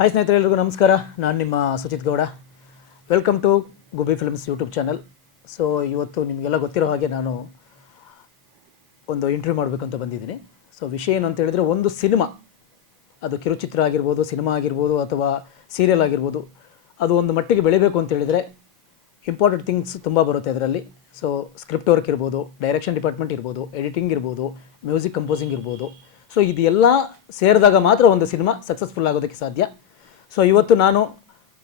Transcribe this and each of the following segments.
Hi ಸ್ನೇಹಿತರೆ, ಎಲ್ರಿಗೂ ನಮಸ್ಕಾರ. ನಾನು ನಿಮ್ಮ Suchit Gowda. Welcome to Gubbi Films YouTube channel. So ಇವತ್ತು ನಿಮಗೆಲ್ಲ ಗೊತ್ತಿರೋ ಹಾಗೆ ನಾನು ಒಂದು ಇಂಟರ್ವ್ಯೂ ಮಾಡಬೇಕಂತ ಬಂದಿದ್ದೀನಿ. ಸೊ ವಿಷಯ ಏನು ಅಂತ ಹೇಳಿದರೆ, ಒಂದು ಸಿನಿಮಾ, ಅದು ಕಿರುಚಿತ್ರ ಆಗಿರ್ಬೋದು, ಸಿನಿಮಾ ಆಗಿರ್ಬೋದು, ಅಥವಾ ಸೀರಿಯಲ್ ಆಗಿರ್ಬೋದು, ಅದು ಒಂದು ಮಟ್ಟಿಗೆ ಬೆಳಿಬೇಕು ಅಂತ ಹೇಳಿದರೆ ಇಂಪಾರ್ಟೆಂಟ್ ಥಿಂಗ್ಸ್ ತುಂಬ ಬರುತ್ತೆ ಅದರಲ್ಲಿ. ಸೊ ಸ್ಕ್ರಿಪ್ಟ್ ವರ್ಕ್ ಇರ್ಬೋದು, ಡೈರೆಕ್ಷನ್ ಡಿಪಾರ್ಟ್ಮೆಂಟ್ ಇರ್ಬೋದು, ಎಡಿಟಿಂಗ್ ಇರ್ಬೋದು, ಮ್ಯೂಸಿಕ್ ಕಂಪೋಸಿಂಗ್ ಇರ್ಬೋದು. ಸೊ ಇದೆಲ್ಲ ಸೇರಿದಾಗ ಮಾತ್ರ ಒಂದು ಸಿನಿಮಾ ಸಕ್ಸಸ್ಫುಲ್ ಆಗೋದಕ್ಕೆ ಸಾಧ್ಯ. ಸೊ ಇವತ್ತು ನಾನು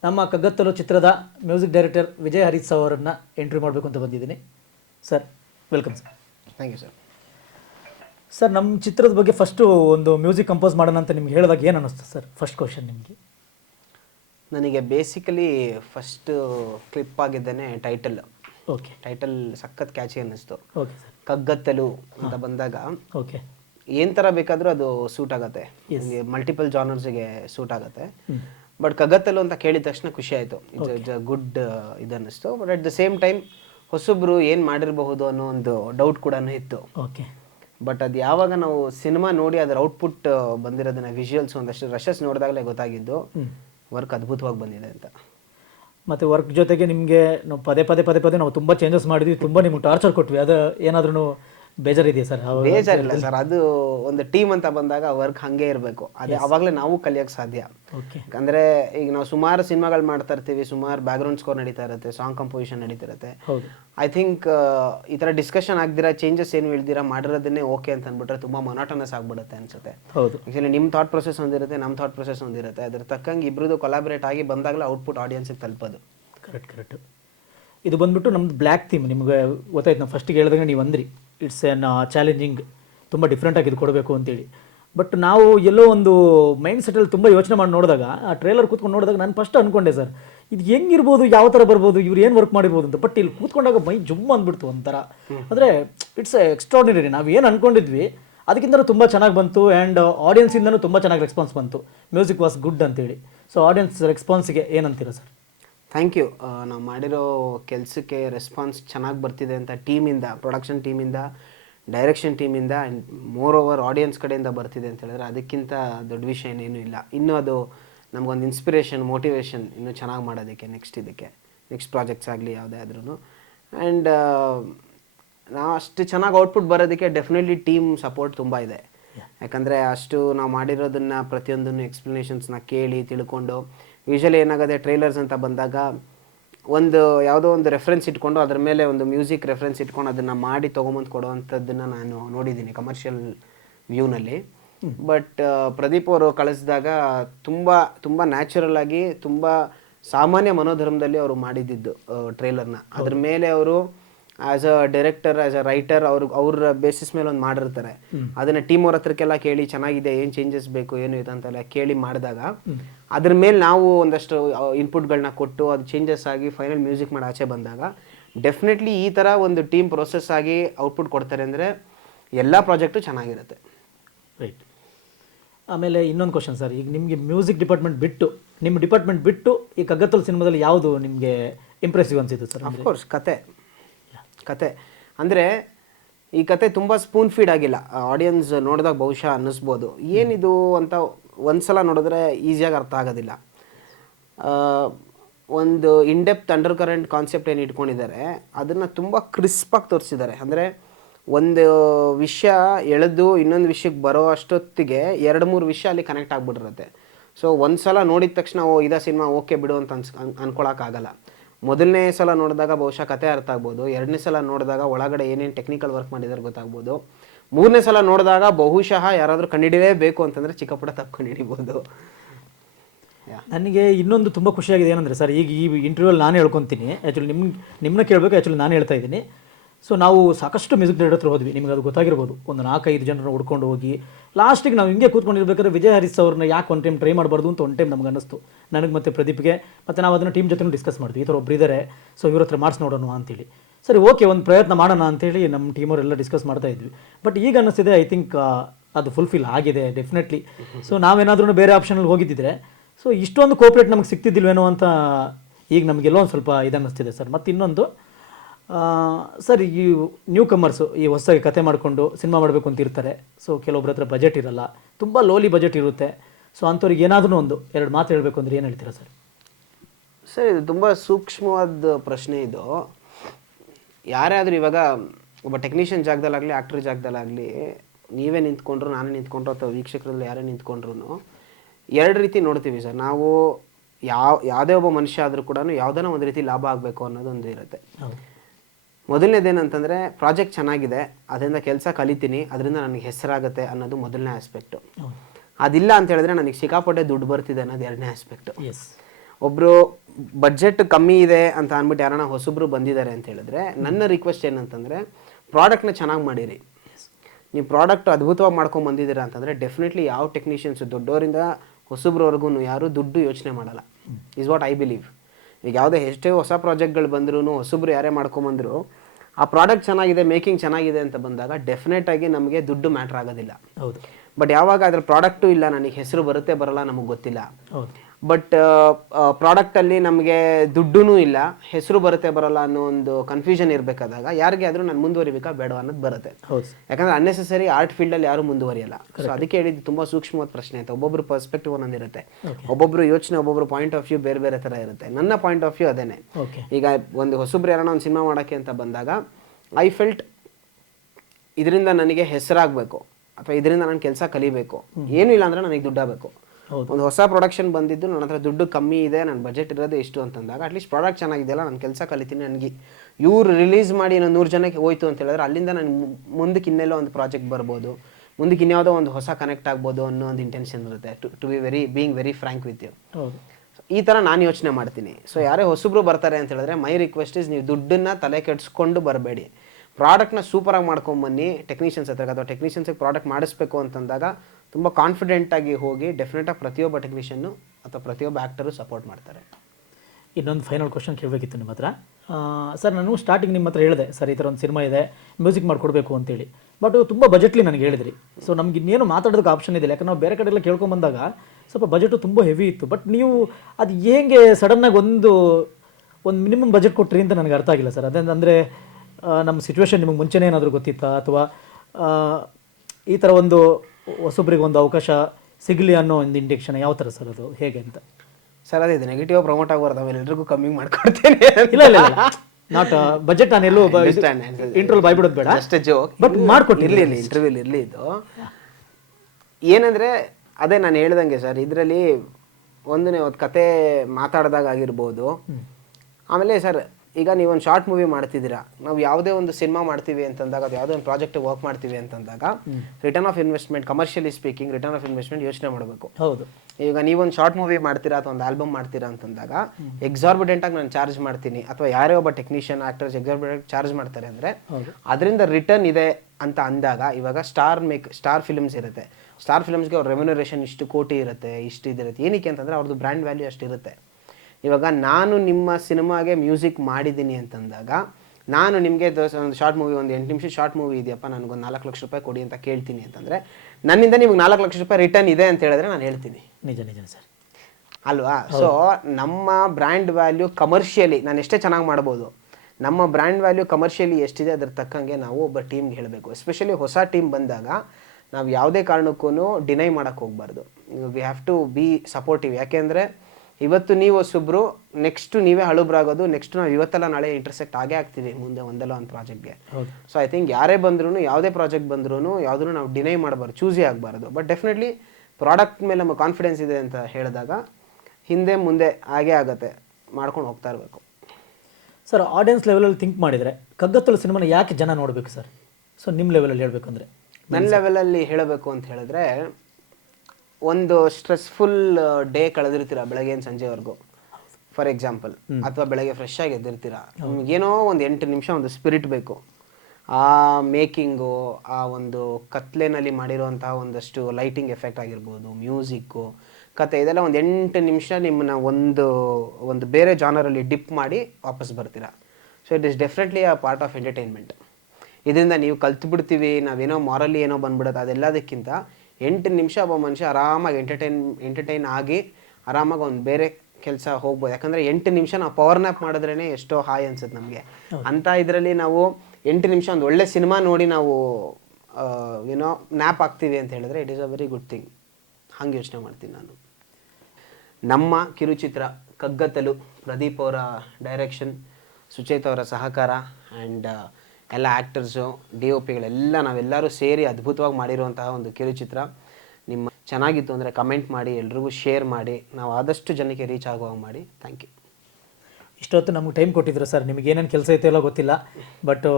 ನಮ್ಮ ಕಗ್ಗತ್ತಲು ಚಿತ್ರದ ಮ್ಯೂಸಿಕ್ ಡೈರೆಕ್ಟರ್ ವಿಜಯ್ ಹರೀಶ್ ಅವರನ್ನು ಎಂಟ್ರಿ ಮಾಡಬೇಕು ಅಂತ ಬಂದಿದ್ದೀನಿ. Sir, welcome sir. Thank you sir. Sir, ನಮ್ಮ ಚಿತ್ರದ ಬಗ್ಗೆ ಫಸ್ಟು ಒಂದು ಮ್ಯೂಸಿಕ್ ಕಂಪೋಸ್ ಮಾಡೋಣ ಅಂತ ನಿಮ್ಗೆ ಹೇಳಿದಾಗ ಏನು ಅನ್ನಿಸ್ತು ಸರ್? ಫಸ್ಟ್ ಕ್ವಶನ್ ನಿಮಗೆ. ನನಗೆ ಬೇಸಿಕಲಿ ಫಸ್ಟ್ ಕ್ಲಿಪ್ ಆಗಿದ್ದೇನೆ ಟೈಟಲ್. ಓಕೆ. ಟೈಟಲ್ ಸಖತ್ ಕ್ಯಾಚಿ ಅನ್ನಿಸ್ತು. Okay sir. ಕಗ್ಗತ್ತಲು ಅಂತ ಬಂದಾಗ ಓಕೆ, ಏನು ಥರ ಬೇಕಾದರೂ ಅದು ಸೂಟ್ ಆಗುತ್ತೆ. ನಿಮಗೆ ಮಲ್ಟಿಪಲ್ ಜಾನರ್ಸ್ಗೆ ಸೂಟ್ ಆಗುತ್ತೆ. ಬಟ್ ಕಗ್ಗತ್ತಲು ಅಂತ ಕೇಳಿದ ತಕ್ಷಣ ಖುಷಿ ಆಯಿತು. ಇಟ್ಸ್ ಅ ಗುಡ್ ಇದನ್ನಿಸ್ತು. But at the same time ಹೊಸಬ್ರು ಏನು ಮಾಡಿರಬಹುದು ಅನ್ನೋ ಒಂದು ಡೌಟ್ ಕೂಡ ಇತ್ತು. ಓಕೆ. ಬಟ್ ಅದು ಯಾವಾಗ ನಾವು ಸಿನಿಮಾ ನೋಡಿ ಅದರ ಔಟ್ಪುಟ್ ಬಂದಿರೋದನ್ನ ವಿಜುವಲ್ಸ್ ಒಂದಷ್ಟು ರಶಸ್ ನೋಡಿದಾಗಲೇ ಗೊತ್ತಾಗಿದ್ದು ವರ್ಕ್ ಅದ್ಭುತವಾಗಿ ಬಂದಿದೆ ಅಂತ. ಮತ್ತು ವರ್ಕ್ ಜೊತೆಗೆ ನಿಮಗೆ ನಾವು ಪದೇ ನಾವು ತುಂಬ ಚೇಂಜಸ್ ಮಾಡಿದ್ವಿ, ತುಂಬ ನಿಮ್ಗೆ ಟಾರ್ಚರ್ ಕೊಟ್ವಿ. ಅದು ಏನಾದ್ರೂ ಬೇಜಾರಿದೆಯಾ ಸರ್? ಬೇಜಾರಿಲ್ಲ ಸರ್. ಅದು ಒಂದು ಟೀಮ್ ಅಂತ ಬಂದಾಗ ವರ್ಕ್ ಹಂಗೆ ಇರಬೇಕು. ಅದೇ ಅವಾಗಲೇ ನಾವು ಕಲಿಯೋಕ್ಕೆ ಸಾಧ್ಯ. ಓಕೆ. ಅಂದರೆ ಈಗ ನಾವು ಸುಮಾರು ಸಿನಿಮಾಗಳು ಮಾಡ್ತಾ ಇರ್ತೀವಿ, ಸುಮಾರು ಬ್ಯಾಕ್ಗ್ರೌಂಡ್ ಸ್ಕೋರ್ ನಡೀತಾ ಇರುತ್ತೆ, ಸಾಂಗ್ ಕಂಪೋಸಿಷನ್ ನಡೀತಾ ಇರುತ್ತೆ. ಹೌದು. ಐ ಥಿಂಕ್ ಈ ಥರ ಡಿಸ್ಕಷನ್ ಆಗ್ದಿರಾ, ಚೇಂಜಸ್ ಏನು ಇಳ್ದಿರಾ ಮಾಡಿರೋದನ್ನೇ ಓಕೆ ಅಂತ ಅಂದ್ಬಿಟ್ರೆ ತುಂಬ ಮೊನಾಟನಸ್ ಆಗ್ಬಿಡುತ್ತೆ ಅನ್ಸುತ್ತೆ. ಹೌದು. ಆ್ಯಕ್ಚುಲಿ ನಿಮ್ಮ ಥಾಟ್ ಪ್ರೊಸೆಸ್ ಒಂದಿರುತ್ತೆ, ನಮ್ಮ ಥಾಟ್ ಪ್ರೊಸೆಸ್ ಒಂದಿರುತ್ತೆ. ಅದ್ರ ತಕ್ಕಂಗೆ ಇಬ್ಬರದು ಕೊಲಾಬ್ರೇಟ್ ಆಗಿ ಬಂದಾಗಲೇ ಔಟ್ಪುಟ್ ಆಡಿಯನ್ಸಿಗೆ ತಲುಪೋದು. ಕರೆಕ್ಟ್. ಇದು ಬಂದ್ಬಿಟ್ಟು ನಮ್ದು ಬ್ಲ್ಯಾಕ್ ಥೀಮ್. ನಿಮ್ಗೆ ಗೊತ್ತಾಯ್ತು, ನಾವು ಫಸ್ಟಿಗೆ ಹೇಳಿದಾಗ ನೀವು ಅಂದ್ರಿ ಇಟ್ಸ್ ಎನ್ ಚಾಲೆಂಜಿಂಗ್, ತುಂಬ ಡಿಫ್ರೆಂಟಾಗಿ ಇದು ಕೊಡಬೇಕು ಅಂತೇಳಿ. ಬಟ್ ನಾವು ಎಲ್ಲೋ ಒಂದು ಮೈಂಡ್ ಸೆಟಲ್ಲಿ ತುಂಬ ಯೋಚನೆ ಮಾಡಿ ನೋಡಿದಾಗ, ಆ ಟ್ರೇಲರ್ ಕೂತ್ಕೊಂಡು ನೋಡಿದಾಗ ನಾನು ಫಸ್ಟ್ ಅಂದ್ಕೊಂಡೆ ಸರ್, ಇದು ಹೆಂಗಿರ್ಬೋದು, ಯಾವ ಥರ ಬರ್ಬೋದು, ಇವ್ರು ಏನು ವರ್ಕ್ ಮಾಡಿರ್ಬೋದು ಅಂತ. ಬಟ್ ಇಲ್ಲಿ ಕೂತ್ಕೊಂಡಾಗ ಮೈ ಜುಮ್ ಅಂದ್ಬಿಡ್ತು ಒಂಥರ. ಅಂದರೆ ಇಟ್ಸ್ ಎಕ್ಸ್ಟ್ರಾರ್ಡಿನರಿ. ನಾವು ಏನು ಅಂದ್ಕೊಂಡಿದ್ವಿ ಅದಕ್ಕಿಂತ ತುಂಬ ಚೆನ್ನಾಗಿ ಬಂತು. ಆ್ಯಂಡ್ ಆಡಿಯನ್ಸಿಂದನೂ ತುಂಬ ಚೆನ್ನಾಗಿ ರೆಸ್ಪಾನ್ಸ್ ಬಂತು. ಮ್ಯೂಸಿಕ್ ವಾಸ್ ಗುಡ್ ಅಂತೇಳಿ. ಸೊ ಆಡಿಯನ್ಸ್ ರೆಸ್ಪಾನ್ಸಿಗೆ ಏನಂತೀರ ಸರ್? Thank you. ನಾವು ಮಾಡಿರೋ ಕೆಲಸಕ್ಕೆ ರೆಸ್ಪಾನ್ಸ್ ಚೆನ್ನಾಗಿ ಬರ್ತಿದೆ ಅಂತ ಟೀಮಿಂದ, ಪ್ರೊಡಕ್ಷನ್ ಟೀಮಿಂದ, ಡೈರೆಕ್ಷನ್ ಟೀಮಿಂದ ಆ್ಯಂಡ್ ಮೋರ್ ಓವರ್ ಆಡಿಯನ್ಸ್ ಕಡೆಯಿಂದ ಬರ್ತಿದೆ ಅಂತ ಹೇಳಿದ್ರೆ ಅದಕ್ಕಿಂತ ದೊಡ್ಡ ವಿಷಯ ಏನೇನೂ ಇಲ್ಲ. ಇನ್ನೂ ಅದು ನಮಗೊಂದು ಇನ್ಸ್ಪಿರೇಷನ್, ಮೋಟಿವೇಶನ್ ಇನ್ನೂ ಚೆನ್ನಾಗಿ ಮಾಡೋದಕ್ಕೆ, ನೆಕ್ಸ್ಟ್ ಪ್ರಾಜೆಕ್ಟ್ಸ್ ಆಗಲಿ ಯಾವುದೇ ಆದ್ರೂ. ಆ್ಯಂಡ್ ನಾವು ಅಷ್ಟು ಚೆನ್ನಾಗಿ ಔಟ್ಪುಟ್ ಬರೋದಕ್ಕೆ ಡೆಫಿನೆಟ್ಲಿ ಟೀಮ್ ಸಪೋರ್ಟ್ ತುಂಬ ಇದೆ. ಯಾಕಂದರೆ ಅಷ್ಟು ನಾವು ಮಾಡಿರೋದನ್ನು ಪ್ರತಿಯೊಂದನ್ನು ಎಕ್ಸ್ಪ್ಲನೇಷನ್ಸ್ನ ಕೇಳಿ ತಿಳ್ಕೊಂಡು, ಯೂಶಲಿ ಏನಾಗುತ್ತೆ ಟ್ರೈಲರ್ಸ್ ಅಂತ ಬಂದಾಗ ಒಂದು ಯಾವುದೋ ಒಂದು ರೆಫರೆನ್ಸ್ ಇಟ್ಕೊಂಡು ಅದ್ರ ಮೇಲೆ ಒಂದು ಮ್ಯೂಸಿಕ್ ರೆಫರೆನ್ಸ್ ಇಟ್ಕೊಂಡು ಅದನ್ನು ಮಾಡಿ ತೊಗೊಂಬಂದು ಕೊಡೋವಂಥದ್ದನ್ನು ನಾನು ನೋಡಿದ್ದೀನಿ ಕಮರ್ಷಿಯಲ್ ವ್ಯೂನಲ್ಲಿ. ಬಟ್ ಪ್ರದೀಪ್ ಅವರು ಕಳಿಸಿದಾಗ ತುಂಬ ನ್ಯಾಚುರಲ್ ಆಗಿ, ತುಂಬ ಸಾಮಾನ್ಯ ಮನೋಧರ್ಮದಲ್ಲಿ ಅವರು ಮಾಡಿದ್ದು ಟ್ರೈಲರ್ನ. ಅದ್ರ ಮೇಲೆ ಅವರು as a director, as a writer ಅವ್ರ ಬೇಸಿಸ್ ಮೇಲೆ ಒಂದು ಮಾಡಿರ್ತಾರೆ. ಅದನ್ನು ಟೀಮ್ ಅವ್ರ ಹತ್ರಕ್ಕೆಲ್ಲ ಕೇಳಿ ಚೆನ್ನಾಗಿದೆ, ಏನು ಚೇಂಜಸ್ ಬೇಕು, ಏನು ಇದೆ ಅಂತೆಲ್ಲ ಕೇಳಿ ಮಾಡಿದಾಗ ಅದ್ರ ಮೇಲೆ ನಾವು ಒಂದಷ್ಟು ಇನ್ಪುಟ್ಗಳನ್ನ ಕೊಟ್ಟು ಅದು ಚೇಂಜಸ್ ಆಗಿ ಫೈನಲ್ ಮ್ಯೂಸಿಕ್ ಮಾಡಿ ಆಚೆ ಬಂದಾಗ ಡೆಫಿನೆಟ್ಲಿ ಈ ಥರ ಒಂದು ಟೀಮ್ ಪ್ರೊಸೆಸ್ ಆಗಿ ಔಟ್ಪುಟ್ ಕೊಡ್ತಾರೆ ಅಂದರೆ ಎಲ್ಲ ಪ್ರಾಜೆಕ್ಟು ಚೆನ್ನಾಗಿರುತ್ತೆ. ರೈಟ್. ಆಮೇಲೆ ಇನ್ನೊಂದು ಕ್ವಶನ್ ಸರ್, ಈಗ ನಿಮಗೆ ಮ್ಯೂಸಿಕ್ ಡಿಪಾರ್ಟ್ಮೆಂಟ್ ಬಿಟ್ಟು, ನಿಮ್ಮ ಡಿಪಾರ್ಟ್ಮೆಂಟ್ ಬಿಟ್ಟು ಈ ಕಗ್ಗತ್ತಲು ಸಿನಿಮಾದಲ್ಲಿ ಯಾವುದು ನಿಮಗೆ ಇಂಪ್ರೆಸಿವ್ ಅನಿಸಿತ್ತು ಸರ್? ಅಫ್ಕೋರ್ಸ್ ಕತೆ ಅಂದರೆ ಈ ಕತೆ ತುಂಬ ಸ್ಪೂನ್ ಫೀಡ್ ಆಗಿಲ್ಲ. ಆಡಿಯನ್ಸ್ ನೋಡಿದಾಗ ಬಹುಶಃ ಅನ್ನಿಸ್ಬೋದು ಏನಿದು ಅಂತ. ಒಂದ್ಸಲ ನೋಡಿದ್ರೆ ಈಸಿಯಾಗಿ ಅರ್ಥ ಆಗೋದಿಲ್ಲ. ಒಂದು ಇನ್ಡೆಪ್ತ್ ಅಂಡರ್ ಕರೆಂಟ್ ಕಾನ್ಸೆಪ್ಟ್ ಏನು ಇಟ್ಕೊಂಡಿದ್ದಾರೆ ಅದನ್ನು ತುಂಬ ಕ್ರಿಸ್ಪಾಗಿ ತೋರಿಸಿದ್ದಾರೆ. ಅಂದರೆ ಒಂದು ವಿಷಯ ಎಳೆದು ಇನ್ನೊಂದು ವಿಷಯಕ್ಕೆ ಬರೋ ಅಷ್ಟೊತ್ತಿಗೆ 2-3 ವಿಷಯ ಅಲ್ಲಿ ಕನೆಕ್ಟ್ ಆಗಿಬಿಟ್ಟಿರುತ್ತೆ. ಸೊ ಒಂದು ಸಲ ನೋಡಿದ ತಕ್ಷಣ ಇದೇ ಸಿನಿಮಾ ಓಕೆ ಬಿಡು ಅಂತ ಅನ್ಕೊಳಕ್ಕಾಗಲ್ಲ. ಮೊದಲನೇ ಸಲ ನೋಡಿದಾಗ ಬಹುಶಃ ಕತೆ ಅರ್ಥ ಆಗ್ಬೋದು, 2ನೇ ಸಲ ನೋಡಿದಾಗ ಒಳಗಡೆ ಏನೇನು ಟೆಕ್ನಿಕಲ್ ವರ್ಕ್ ಮಾಡಿದ್ದಾರೆ ಗೊತ್ತಾಗ್ಬೋದು, 3ನೇ ಸಲ ನೋಡಿದಾಗ ಬಹುಶಃ ಯಾರಾದರೂ ಕಂಡುಹಿಡಿಯಲೇಬೇಕು ಅಂತಂದರೆ ಚಿಕ್ಕ ಪುಟ್ಟ ತಪ್ಪು ಕಂಡುಹಿಡಿಬೋದು. ನನಗೆ ಇನ್ನೊಂದು ತುಂಬ ಖುಷಿಯಾಗಿದೆ ಏನಂದರೆ ಸರ್, ಈಗ ಈ ಇಂಟರ್ವ್ಯೂಲ್ಲಿ ನಾನು ಹೇಳ್ಕೊತೀನಿ, ಆ್ಯಕ್ಚುಲಿ ನಿಮ್ಮನ್ನ ಕೇಳಬೇಕು, ಆ್ಯಕ್ಚುಲಿ ನಾನು ಹೇಳ್ತಾ ಇದ್ದೀನಿ. ಸೊ ನಾವು ಸಾಕಷ್ಟು ಮ್ಯೂಸಿಕ್ ಡೈರೆಕ್ಟರ್ ಹತ್ರ ಹೋದ್ವಿ, ನಿಮಗೆ ಅದು ಗೊತ್ತಾಗಿರ್ಬೋದು. ಒಂದು 4-5 ಜನರನ್ನ ಹುಡ್ಕೊಂಡು ಹೋಗಿ ಲಾಸ್ಟಿಗೆ ನಾವು ಹಿಂಗೆ ಕೂತ್ಕೊಂಡಿರ್ಬೇಕಾದ್ರೆ ವಿಜಯ್ ಹರೀಶ್ ಅವ್ರನ್ನ ಯಾಕೆ ಒಂದು ಟೈಮ್ ಟ್ರೈ ಮಾಡಬಾರ್ದು ಅಂತ ಒಂದು ಟೈಮ್ ನಮ್ಗೆ ಅನ್ನಿಸ್ತು, ನನಗೆ ಮತ್ತು ಪ್ರದೀಪ್ಗೆ. ಮತ್ತು ನಾವು ಅದನ್ನು ಟೀಮ್ ಜೊತೆ ಡಿಸ್ಕಸ್ ಮಾಡಿದ್ವಿ, ಈ ಥರ ಒಬ್ರು ಇದ್ದಾರೆ, ಸೊ ಇವ್ರ ಹತ್ರ ಮಾಡಿಸಿ ನೋಡೋಣ ಅಂತೇಳಿ. ಸರಿ, ಓಕೆ, ಒಂದು ಪ್ರಯತ್ನ ಮಾಡೋಣ ಅಂತೇಳಿ ನಮ್ಮ ಟೀಮವರೆಲ್ಲ ಡಿಸ್ಕಸ್ ಮಾಡ್ತಾ ಇದ್ವಿ. ಬಟ್ ಈಗ ಅನ್ನಿಸ್ತಿದೆ, ಐ ಥಿಂಕ್ ಅದು ಫುಲ್ಫಿಲ್ ಆಗಿದೆ ಡೆಫಿನೆಟ್ಲಿ. ಸೊ ನಾವೇನಾದ್ರೂ ಬೇರೆ ಆಪ್ಷನಲ್ಲಿ ಹೋಗಿದ್ದಿದ್ರೆ ಸೊ ಇಷ್ಟೊಂದು ಕೋಪ್ರೇಟ್ ನಮಗೆ ಸಿಗ್ತಿದ್ದಿಲ್ವೇನೋ ಅಂತ ಈಗ ನಮಗೆಲ್ಲೋ ಒಂದು ಸ್ವಲ್ಪ ಇದನ್ನಿಸ್ತಿದೆ ಸರ್. ಮತ್ತು ಇನ್ನೊಂದು ಸರ್, ಈ ನ್ಯೂ ಕಮರ್ಸು ಈ ಹೊಸದಾಗಿ ಕತೆ ಮಾಡಿಕೊಂಡು ಸಿನಿಮಾ ಮಾಡಬೇಕು ಅಂತ ಇರ್ತಾರೆ. ಸೊ ಕೆಲವೊಬ್ಬರ ಹತ್ರ ಬಜೆಟ್ ಇರಲ್ಲ, ತುಂಬ ಲೋಲಿ ಬಜೆಟ್ ಇರುತ್ತೆ. ಸೊ ಅಂಥವ್ರಿಗೆ ಏನಾದರೂ ಒಂದು 2 ಮಾತು ಹೇಳಬೇಕು ಅಂದರೆ ಏನು ಹೇಳ್ತೀರಾ ಸರ್? ಸರ್, ಇದು ತುಂಬ ಸೂಕ್ಷ್ಮವಾದ ಪ್ರಶ್ನೆ ಇದು. ಯಾರೇ ಆದರೂ ಇವಾಗ ಒಬ್ಬ ಟೆಕ್ನಿಷಿಯನ್ ಜಾಗದಲ್ಲಾಗಲಿ, ಆ್ಯಕ್ಟ್ರ್ ಜಾಗದಲ್ಲಾಗಲಿ, ನೀವೇ ನಿಂತ್ಕೊಂಡ್ರು, ನಾನೇ ನಿಂತ್ಕೊಂಡ್ರು, ಅಥವಾ ವೀಕ್ಷಕರಲ್ಲಿ ಯಾರೇ ನಿಂತ್ಕೊಂಡ್ರು 2 ರೀತಿ ನೋಡ್ತೀವಿ ಸರ್. ನಾವು ಯಾವುದೇ ಒಬ್ಬ ಮನುಷ್ಯ ಆದರೂ ಕೂಡ ಯಾವುದನ್ನ ಒಂದು ರೀತಿ ಲಾಭ ಆಗಬೇಕು ಅನ್ನೋದೊಂದು ಇರುತ್ತೆ. ಮೊದಲನೇದೇನಂತಂದರೆ, ಪ್ರಾಜೆಕ್ಟ್ ಚೆನ್ನಾಗಿದೆ, ಅದರಿಂದ ಕೆಲಸ ಕಲಿತೀನಿ, ಅದರಿಂದ ನನಗೆ ಹೆಸರಾಗುತ್ತೆ ಅನ್ನೋದು ಮೊದಲನೇ ಆಸ್ಪೆಕ್ಟು. ಅದಿಲ್ಲ ಅಂತ ಹೇಳಿದ್ರೆ ನನಗೆ ಸಿಕ್ಕಾಪಟ್ಟೆ ದುಡ್ಡು ಬರ್ತಿದೆ ಅನ್ನೋದು 2ನೇ ಆಸ್ಪೆಕ್ಟು. ಒಬ್ಬರು ಬಡ್ಜೆಟ್ ಕಮ್ಮಿ ಇದೆ ಅಂತ ಅಂದ್ಬಿಟ್ಟು ಯಾರನ್ನ ಹೊಸಬ್ರು ಬಂದಿದ್ದಾರೆ ಅಂತ ಹೇಳಿದ್ರೆ, ನನ್ನ ರಿಕ್ವೆಸ್ಟ್ ಏನಂತಂದರೆ, ಪ್ರಾಡಕ್ಟ್ನ ಚೆನ್ನಾಗಿ ಮಾಡಿರಿ. ನೀವು ಪ್ರಾಡಕ್ಟ್ ಅದ್ಭುತವಾಗಿ ಮಾಡ್ಕೊಂಡು ಬಂದಿದ್ದೀರಾ ಅಂತಂದರೆ ಡೆಫಿನೆಟ್ಲಿ ಯಾವ ಟೆಕ್ನಿಷಿಯನ್ಸ್ ದೊಡ್ಡವರಿಂದ ಹೊಸಬ್ರವರೆಗೂ ಯಾರು ದುಡ್ಡು ಯೋಚನೆ ಮಾಡಲ್ಲ. Is what I believe. ಈಗ ಯಾವುದೇ ಎಷ್ಟೇ ಹೊಸ ಪ್ರಾಜೆಕ್ಟ್ಗಳು ಬಂದ್ರೂ, ಹೊಸಬ್ರು ಯಾರೇ ಮಾಡ್ಕೊಂಬಂದ್ರು, ಆ ಪ್ರಾಡಕ್ಟ್ ಚೆನ್ನಾಗಿದೆ, ಮೇಕಿಂಗ್ ಚೆನ್ನಾಗಿದೆ ಅಂತ ಬಂದಾಗ ಡೆಫಿನೆಟಾಗಿ ನಮಗೆ ದುಡ್ಡು ಮ್ಯಾಟ್ರ್ ಆಗೋದಿಲ್ಲ. ಹೌದು. ಬಟ್ ಯಾವಾಗ ಅದ್ರ ಪ್ರಾಡಕ್ಟು ಇಲ್ಲ, ನನಗೆ ಹೆಸರು ಬರುತ್ತೆ ಬರಲ್ಲ ನಮಗೆ ಗೊತ್ತಿಲ್ಲ, ಹೌದು. ಬಟ್ ಪ್ರಾಡಕ್ಟಲ್ಲಿ ನಮಗೆ ದುಡ್ಡೂ ಇಲ್ಲ, ಹೆಸರು ಬರುತ್ತೆ ಬರಲ್ಲ ಅನ್ನೋ ಒಂದು ಕನ್ಫ್ಯೂಷನ್ ಇರಬೇಕಾದಾಗ ಯಾರಿಗೆ ಆದರೂ ನಾನು ಮುಂದುವರಿಬೇಕಾ ಬೇಡ ಅನ್ನೋದು ಬರುತ್ತೆ. ಯಾಕಂದರೆ ಅನ್ನೆಸೆಸರಿ ಆರ್ಟ್ ಫೀಲ್ಡಲ್ಲಿ ಯಾರು ಮುಂದುವರಿಯಲ್ಲ. ಸೊ ಅದಕ್ಕೆ ಹೇಳಿದ್ದು ತುಂಬ ಸೂಕ್ಷ್ಮವಾದ ಪ್ರಶ್ನೆ ಅಂತ. ಒಬ್ಬೊಬ್ರು ಪರ್ಸ್ಪೆಕ್ಟಿವ್ ಒಂದೊಂದಿರುತ್ತೆ, ಒಬ್ಬೊಬ್ರು ಯೋಚನೆ, ಒಬ್ಬೊಬ್ರು ಪಾಯಿಂಟ್ ಆಫ್ ವ್ಯೂ ಬೇರೆ ಬೇರೆ ಥರ ಇರುತ್ತೆ. ನನ್ನ ಪಾಯಿಂಟ್ ಆಫ್ ವ್ಯೂ ಅದೇನೆ. ಈಗ ಒಂದು ಹೊಸಬ್ರು ಯಾರನ್ನ ಒಂದು ಸಿನಿಮಾ ಮಾಡೋಕ್ಕೆ ಅಂತ ಬಂದಾಗ ಐ ಫೆಲ್ಟ್ ಇದರಿಂದ ನನಗೆ ಹೆಸರಾಗಬೇಕು ಅಥವಾ ಇದರಿಂದ ನಾನು ಕೆಲಸ ಕಲಿಬೇಕು. ಏನೂ ಇಲ್ಲ ಅಂದರೆ ನನಗೆ ದುಡ್ಡಾಗಬೇಕು. ಒಂದು ಹೊಸ ಪ್ರೊಡಕ್ಷನ್ ಬಂದಿದ್ದು, ನನ್ನ ಹತ್ರ ದುಡ್ಡು ಕಮ್ಮಿ ಇದೆ, ನನ್ನ ಬಜೆಟ್ ಇರೋದು ಎಷ್ಟು ಅಂತಂದಾಗ ಅಟ್ಲೀಸ್ಟ್ ಪ್ರಾಡಕ್ಟ್ ಚೆನ್ನಾಗಿದೆಯಲ್ಲ, ನಾನು ಕೆಲಸ ಕಲಿತೀನಿ, ನನಗೆ ಇವ್ರು ರಿಲೀಸ್ ಮಾಡಿ ಇನ್ನೊಂದು 100 ಜನಕ್ಕೆ ಹೋಯ್ತು ಅಂತ ಹೇಳಿದ್ರೆ ಅಲ್ಲಿಂದ ನಾನು ಮುಂದಕ್ಕೆ ಇನ್ನೆಲ್ಲೋ ಒಂದು ಪ್ರಾಜೆಕ್ಟ್ ಬರ್ಬೋದು, ಮುಂದಕ್ಕೆ ಇನ್ಯಾವುದೋ ಒಂದು ಹೊಸ ಕನೆಕ್ಟ್ ಆಗ್ಬೋದು ಅನ್ನೋ ಒಂದು ಇಂಟೆನ್ಷನ್ ಇರುತ್ತೆ. To be being very frank with you. ಈ ಥರ ನಾನು ಯೋಚನೆ ಮಾಡ್ತೀನಿ. ಸೊ ಯಾರೇ ಹೊಸಬ್ರು ಬರ್ತಾರೆ ಅಂತ ಹೇಳಿದ್ರೆ ಮೈ ರಿಕ್ವೆಸ್ಟ್ ಇಸ್, ನೀವು ದುಡ್ಡನ್ನು ತಲೆ ಕೆಡಿಸ್ಕೊಂಡು ಬರಬೇಡಿ. ಪ್ರಾಡಕ್ಟ್ನ ಸೂಪರಾಗಿ ಮಾಡ್ಕೊಂಬನ್ನಿ ಟೆಕ್ನಿಷಿಯನ್ಸ್ ಹತ್ರ, ಅಥವಾ ಟೆಕ್ನಿಷಿಯನ್ಸಿಗೆ ಪ್ರಾಡಕ್ಟ್ ಮಾಡಿಸ್ಬೇಕು ಅಂತಂದಾಗ ತುಂಬ ಕಾನ್ಫಿಡೆಂಟಾಗಿ ಹೋಗಿ ಡೆಫಿನೆಟಾಗಿ ಪ್ರತಿಯೊಬ್ಬ ಟೆಕ್ನಿಷಿಯನ್ನು ಅಥವಾ ಪ್ರತಿಯೊಬ್ಬ ಆ್ಯಕ್ಟರು ಸಪೋರ್ಟ್ ಮಾಡ್ತಾರೆ. ಇನ್ನೊಂದು ಫೈನಲ್ ಕ್ವಶನ್ ಕೇಳಬೇಕಿತ್ತು ನಿಮ್ಮ ಹತ್ರ. ಸರ್, ನಾನು ಸ್ಟಾರ್ಟಿಂಗ್ ನಿಮ್ಮ ಹತ್ರ ಹೇಳಿದೆ ಸರ್, ಈ ಥರ ಒಂದು ಸಿನಿಮಾ ಇದೆ, ಮ್ಯೂಸಿಕ್ ಮಾಡಿಕೊಡ್ಬೇಕು ಅಂತೇಳಿ. ಬಟ್ ತುಂಬ ಬಜೆಟ್ಲಿ ನನಗೆ ಹೇಳಿದ್ರಿ. ಸೊ ನಮ್ಗೆ ಇನ್ನೇನು ಮಾತಾಡೋದಕ್ಕೆ ಆಪ್ಷನ್ ಇದೆ, ಯಾಕಂದ್ರೆ ನಾವು ಬೇರೆ ಕಡೆ ಎಲ್ಲ ಕೇಳ್ಕೊಂಬಂದಾಗ ಸ್ವಲ್ಪ ಬಜೆಟು ತುಂಬ ಹೆವಿ ಇತ್ತು. ಬಟ್ ನೀವು ಅದು ಹೇಗೆ ಸಡನ್ನಾಗಿ ಒಂದು ಮಿನಿಮಮ್ ಬಜೆಟ್ ಕೊಟ್ರಿ ಅಂತ ನನಗೆ ಅರ್ಥ ಆಗಿಲ್ಲ ಸರ್. ಅದೇನಂದರೆ ನಮ್ಮ ಸಿಚುವೇಶನ್ ನಿಮಗೆ ಮುಂಚೆನೇ ಏನಾದರೂ ಗೊತ್ತಿತ್ತಾ, ಅಥವಾ ಈ ಥರ ಒಂದು ಹೊಸೊಬ್ರಿಗೆ ಒಂದು ಅವಕಾಶ ಸಿಗಲಿ ಅನ್ನೋ ಒಂದು ಇಂಡಿಕೇಶನ್ ಯಾವ ಥರ ಸರ್, ಅದು ಹೇಗೆ ಅಂತ? ಸರ್, ಅದೇ ನೆಗೆಟಿವ್ ಪ್ರಮೋಟ್ ಆಗಬಾರ್ದು, ಆಮೇಲೆ ಎಲ್ರಿಗೂ ಕಮ್ಮಿ ಮಾಡ್ಕೊಡ್ತೇನೆ. ಇಲ್ಲ ಇಲ್ಲ ಇಲ್ಲ, ನಾಟ್ ಬಜೆಟ್. ನಾನು ಎಲ್ಲೂ ಇಂಟ್ರೋಲ್ ಬಾಯ್ಬಿಡೋದು ಬೇಡ, ಅಷ್ಟೇ ಜೋಕ್. ಬಟ್ ಮಾಡ್ಕೊಟ್ಟಿರಲಿ, ಇಂಟರ್ವ್ಯೂಲಿ ಇರಲಿ. ಇದು ಏನಂದರೆ ಅದೇ ನಾನು ಹೇಳ್ದಂಗೆ ಸರ್, ಇದರಲ್ಲಿ ಒಂದು ಕತೆ ಮಾತಾಡಿದಾಗ ಆಗಿರ್ಬೋದು. ಆಮೇಲೆ ಸರ್, ಈಗ ನೀವೊಂದು ಶಾರ್ಟ್ ಮೂವಿ ಮಾಡ್ತಿದ್ದೀರಾ, ನಾವು ಯಾವುದೇ ಒಂದು ಸಿನಿಮಾ ಮಾಡ್ತೀವಿ ಅಂತಂದಾಗ, ಅದು ಯಾವುದೇ ಒಂದು ಪ್ರಾಜೆಕ್ಟ್ ವರ್ಕ್ ಮಾಡ್ತೀವಿ ಅಂತಂದಾಗ return of investment, commercially speaking return of investment ಯೋಚನೆ ಮಾಡಬೇಕು. ಹೌದು. ಈಗ ನೀವೊಂದು ಶಾರ್ಟ್ ಮೂವಿ ಮಾಡ್ತೀರಾ ಅಥವಾ ಒಂದು ಆಲ್ಬಮ್ ಮಾಡ್ತೀರಾ ಅಂತಂದಾಗ ಎಕ್ಸಾರ್ಬಿಡೆಂಟಾಗಿ ನಾನು ಚಾರ್ಜ್ ಮಾಡ್ತೀನಿ, ಅಥವಾ ಯಾರೇ ಒಬ್ಬ ಟೆಕ್ನಿಷಿಯನ್, ಆಕ್ಟರ್ಸ್ ಎಕ್ಸಾರ್ಬಿಡೆಂಟ್ ಚಾರ್ಜ್ ಮಾಡ್ತಾರೆ ಅಂದರೆ ಅದರಿಂದ ರಿಟರ್ನ್ ಇದೆ ಅಂತ ಅಂದಾಗ, ಇವಾಗ ಸ್ಟಾರ್ ಫಿಲ್ಮ್ಸ್ ಇರುತ್ತೆ, ಸ್ಟಾರ್ ಫಿಲ್ಮ್ಸ್ಗೆ ಅವ್ರ ರೆಮ್ಯುನರೇಷನ್ ಇಷ್ಟು ಕೋಟಿ ಇರುತ್ತೆ, ಇಷ್ಟು ಇದಿರುತ್ತೆ. ಏನಕ್ಕೆ ಅಂತಂದರೆ ಅವ್ರದ್ದು ಬ್ರ್ಯಾಂಡ್ ವ್ಯಾಲ್ಯೂ ಅಷ್ಟಿರುತ್ತೆ. ಇವಾಗ ನಾನು ನಿಮ್ಮ ಸಿನಿಮಾಗೆ ಮ್ಯೂಸಿಕ್ ಮಾಡಿದ್ದೀನಿ ಅಂತಂದಾಗ, ನಾನು ನಿಮಗೆ ಒಂದು ಶಾರ್ಟ್ ಮೂವಿ, ಒಂದು 8 ನಿಮಿಷ ಶಾರ್ಟ್ ಮೂವಿ ಇದೆಯಪ್ಪ, ನನಗೊಂದು 4 ಲಕ್ಷ ರೂಪಾಯಿ ಕೊಡಿ ಅಂತ ಕೇಳ್ತೀನಿ ಅಂತಂದರೆ, ನನ್ನಿಂದ ನಿಮ್ಗೆ 4 ಲಕ್ಷ ರೂಪಾಯಿ ರಿಟರ್ನ್ ಇದೆ ಅಂತ ಹೇಳಿದ್ರೆ ನಾನು ಹೇಳ್ತೀನಿ. ನಿಜ ನಿಜ ಸರ್, ಅಲ್ವಾ? ಸೊ ನಮ್ಮ ಬ್ರ್ಯಾಂಡ್ ವ್ಯಾಲ್ಯೂ ಕಮರ್ಷಿಯಲಿ ನಾನು ಎಷ್ಟೇ ಚೆನ್ನಾಗಿ ಮಾಡ್ಬೋದು, ನಮ್ಮ ಬ್ರ್ಯಾಂಡ್ ವ್ಯಾಲ್ಯೂ ಕಮರ್ಷಿಯಲಿ ಎಷ್ಟಿದೆ ಅದ್ರ ತಕ್ಕಂಗೆ ನಾವು ಒಬ್ಬ ಟೀಮ್ಗೆ ಹೇಳಬೇಕು. ಎಸ್ಪೆಷಲಿ ಹೊಸ ಟೀಮ್ ಬಂದಾಗ ನಾವು ಯಾವುದೇ ಕಾರಣಕ್ಕೂ ಡಿನೈ ಮಾಡೋಕ್ಕೆ ಹೋಗಬಾರ್ದು. We have to be supportive. ಯಾಕೆಂದರೆ ಇವತ್ತು ನೀವು ಹೊಸಬ್ರು, ನೆಕ್ಸ್ಟು ನೀವೇ ಹಳುಬ್ರಾಗೋದು, ನೆಕ್ಸ್ಟ್ ನಾವು ಇವತ್ತೆಲ್ಲ ನಾಳೆ ಇಂಟರ್ಸೆಕ್ಟ್ ಆಗೇ ಆಗ್ತೀವಿ ಮುಂದೆ ಒಂದಲ್ಲ ಒಂದು ಪ್ರಾಜೆಕ್ಟ್ಗೆ. ಸೊ ಐ ಥಿಂಕ್ ಯಾರೇ ಬಂದ್ರೂ, ಯಾವುದೇ ಪ್ರಾಜೆಕ್ಟ್ ಬಂದ್ರೂ ಯಾವುದೂ ನಾವು ಡಿನೈ ಮಾಡಬಾರ್ದು, ಚೂಸಿ ಆಗಬಾರ್ದು. ಬಟ್ ಡೆಫಿನೆಟ್ಲಿ ಪ್ರಾಡಕ್ಟ್ ಮೇಲೆ ನಮಗೆ ಕಾನ್ಫಿಡೆನ್ಸ್ ಇದೆ ಅಂತ ಹೇಳಿದಾಗ ಹಿಂದೆ ಮುಂದೆ ಆಗೇ ಆಗುತ್ತೆ, ಮಾಡ್ಕೊಂಡು ಹೋಗ್ತಾ ಇರಬೇಕು. ಸರ್, ಆಡಿಯನ್ಸ್ ಲೆವೆಲಲ್ಲಿ ಥಿಂಕ್ ಮಾಡಿದರೆ ಕಗ್ಗತ್ತಲು ಸಿನಿಮಾನ ಯಾಕೆ ಜನ ನೋಡಬೇಕು ಸರ್? ಸೊ ನಿಮ್ಮ ಲೆವೆಲಲ್ಲಿ ಹೇಳಬೇಕಂದ್ರೆ, ನನ್ನ ಲೆವೆಲಲ್ಲಿ ಹೇಳಬೇಕು ಅಂತ ಹೇಳಿದ್ರೆ, ಒಂದು ಸ್ಟ್ರೆಸ್ಫುಲ್ ಡೇ ಕಳೆದಿರ್ತೀರ ಬೆಳಗ್ಗೆಯಿಂದ ಸಂಜೆವರೆಗೂ ಫಾರ್ ಎಕ್ಸಾಂಪಲ್, ಅಥವಾ ಬೆಳಗ್ಗೆ ಫ್ರೆಶ್ ಆಗಿ ಎದ್ದಿರ್ತೀರ, ನಿಮಗೇನೋ ಒಂದು 8 ನಿಮಿಷ ಒಂದು ಸ್ಪಿರಿಟ್ ಬೇಕು. ಆ ಮೇಕಿಂಗು, ಆ ಒಂದು ಕತ್ಲೆನಲ್ಲಿ ಮಾಡಿರುವಂತಹ ಒಂದಷ್ಟು ಲೈಟಿಂಗ್ ಎಫೆಕ್ಟ್ ಆಗಿರ್ಬೋದು, ಮ್ಯೂಸಿಕ್ಕು, ಕತೆ, ಇದೆಲ್ಲ ಒಂದು 8 ನಿಮಿಷ ನಿಮ್ಮನ್ನ ಒಂದು ಬೇರೆ ಜಾನರಲ್ಲಿ ಡಿಪ್ ಮಾಡಿ ವಾಪಸ್ ಬರ್ತೀರಾ. So it is definitely a part of entertainment. ಇದರಿಂದ ನೀವು ಕಲ್ತ್ಬಿಡ್ತೀವಿ, ನಾವೇನೋ ಮಾರಲಿ ಏನೋ ಬಂದ್ಬಿಡೋದು, ಅದೆಲ್ಲದಕ್ಕಿಂತ 8 ನಿಮಿಷ ಒಬ್ಬ ಮನುಷ್ಯ ಆರಾಮಾಗಿ ಎಂಟರ್ಟೈನ್ ಆಗಿ ಆರಾಮಾಗಿ ಒಂದು ಬೇರೆ ಕೆಲಸ ಹೋಗ್ಬೋದು. ಯಾಕಂದರೆ 8 ನಿಮಿಷ ನಾವು ಪವರ್ ನ್ಯಾಪ್ ಮಾಡಿದ್ರೇ ಎಷ್ಟೋ ಹಾಯ್ ಅನ್ಸುತ್ತೆ ನಮಗೆ. ಅಂಥ ಇದರಲ್ಲಿ ನಾವು 8 ನಿಮಿಷ ಒಂದು ಒಳ್ಳೆ ಸಿನಿಮಾ ನೋಡಿ ನಾವು ಏನೋ ನ್ಯಾಪ್ ಆಗ್ತೀವಿ ಅಂತ ಹೇಳಿದ್ರೆ it is a very good thing. ಹಂಗೆ ಯೋಚನೆ ಮಾಡ್ತೀನಿ ನಾನು. ನಮ್ಮ ಕಿರುಚಿತ್ರ ಕಗ್ಗತ್ತಲು, ಪ್ರದೀಪ್ ಅವರ ಡೈರೆಕ್ಷನ್, ಸುಚೇತ್ ಅವರ ಸಹಕಾರ ಆ್ಯಂಡ್ ಎಲ್ಲ ಆ್ಯಕ್ಟರ್ಸು, DOPಗಳೆಲ್ಲ ನಾವೆಲ್ಲರೂ ಸೇರಿ ಅದ್ಭುತವಾಗಿ ಮಾಡಿರುವಂತಹ ಒಂದು ಕಿರುಚಿತ್ರ. ನಿಮ್ಮ ಚೆನ್ನಾಗಿತ್ತು ಅಂದರೆ ಕಮೆಂಟ್ ಮಾಡಿ, ಎಲ್ರಿಗೂ ಶೇರ್ ಮಾಡಿ, ನಾವು ಆದಷ್ಟು ಜನಕ್ಕೆ ರೀಚ್ ಆಗುವಾಗ ಮಾಡಿ. Thank you. ಇಷ್ಟೊತ್ತು ನಮಗೆ ಟೈಮ್ ಕೊಟ್ಟಿದ್ರು ಸರ್. ನಿಮಗೆ ಏನೇನು ಕೆಲಸ ಐತೆಲ್ಲ ಗೊತ್ತಿಲ್ಲ, ಬಟ್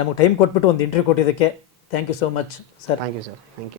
ನಮಗೆ ಟೈಮ್ ಕೊಟ್ಬಿಟ್ಟು ಒಂದು ಇಂಟರ್ವ್ಯೂ ಕೊಟ್ಟಿದ್ದಕ್ಕೆ thank you so much sir. Thank you sir. Thank you.